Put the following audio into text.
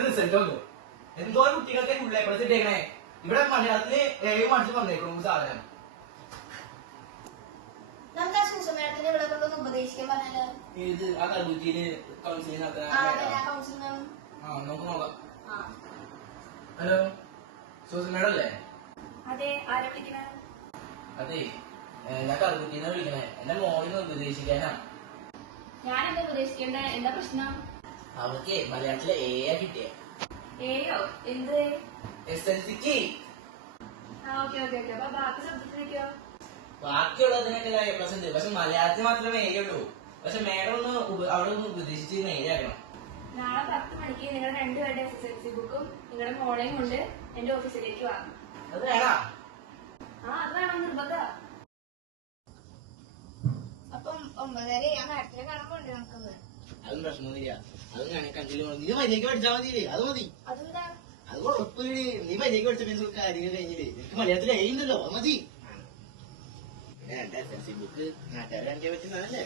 പ്ലസിന്റെ result വന്നു. എന്തോരം കുട്ടികൾക്ക് ഫുൾ എ പ്ലസ് ഇട്ടേക്കണേ. ഇവിടെ മലയാളത്തില് 7 മാർക്സ് വന്നേക്കും സാധനം. നമുക്ക് ആ സൂസമേടത്തിന് ഇവിടെ കൊണ്ടൊന്ന് ഉപദേശിക്കാൻ പറഞ്ഞാലോ? ഇത് ആ കൽബുജിയില് കൗൺസിലിംഗ് നമുക്ക് നോക്കാം. ഹലോ, സൂസൻ മേഡം അല്ലേ? അതെ, ആരാ വിളിക്കണേ? അതെ, ഞാൻ കൽബുജിന്ന് വിളിക്കണേ. എന്റെ മോളിന്ന് ഉപദേശിക്കാനാ. ഞാനെന്താ ഉപദേശിക്കേണ്ട? എന്താ പ്രശ്നം? അവർക്ക് മലയാളത്തിലെ എ കിട്ടിയ. ഏയോ? എന്ത്? SLCക്ക്. Okay okay okay. അപ്പൊ ബാക്കി സബ്ജക്റ്റിലേക്കോ? ബാക്കിയുള്ളതിനൊക്കെ എ പ്ലസ് ഉണ്ട്. പക്ഷെ മലയാളത്തിൽ മാത്രമേ എ ഉള്ളൂ. പക്ഷെ മേഡം ഒന്ന് അവിടെ ഒന്ന് ഉപദേശിച്ച് നേരെയാക്കണം. നാളെ 10 മണിക്ക് നിങ്ങളുടെ രണ്ടുപേരുടെ SSLC ബുക്കും നിങ്ങളുടെ മോളെയും കൊണ്ട് എന്റെ ഓഫീസിലേക്ക് വാ. അത് വേണോ? അത് വേണം, നിർബന്ധ. അപ്പം 9:30 ഞാൻ മാഡത്തിനെ കാണാൻ പോണ്ടേ നമുക്കൊന്ന്? അതും പ്രശ്നമൊന്നുമില്ല. അതും ഞാൻ കണ്ടില്ല. നീ മര്യാദയ്ക്ക് പഠിച്ചാൽ മതിയില്ലേ? അത് മതി. അതെന്താ? അത് കുഴപ്പമില്ലേ. നീ മര്യാദയ്ക്ക് പഠിച്ച കാര്യങ്ങൾ കഴിഞ്ഞില്ലേ? നിനക്ക് മലയാളത്തിൽ എഴുതുന്നല്ലോ, അത് മതി. പിന്നെ എന്റെ SLC ബുക്ക് നാട്ടുകാരെ കാണിക്കാൻ പറ്റുന്നതല്ലേ?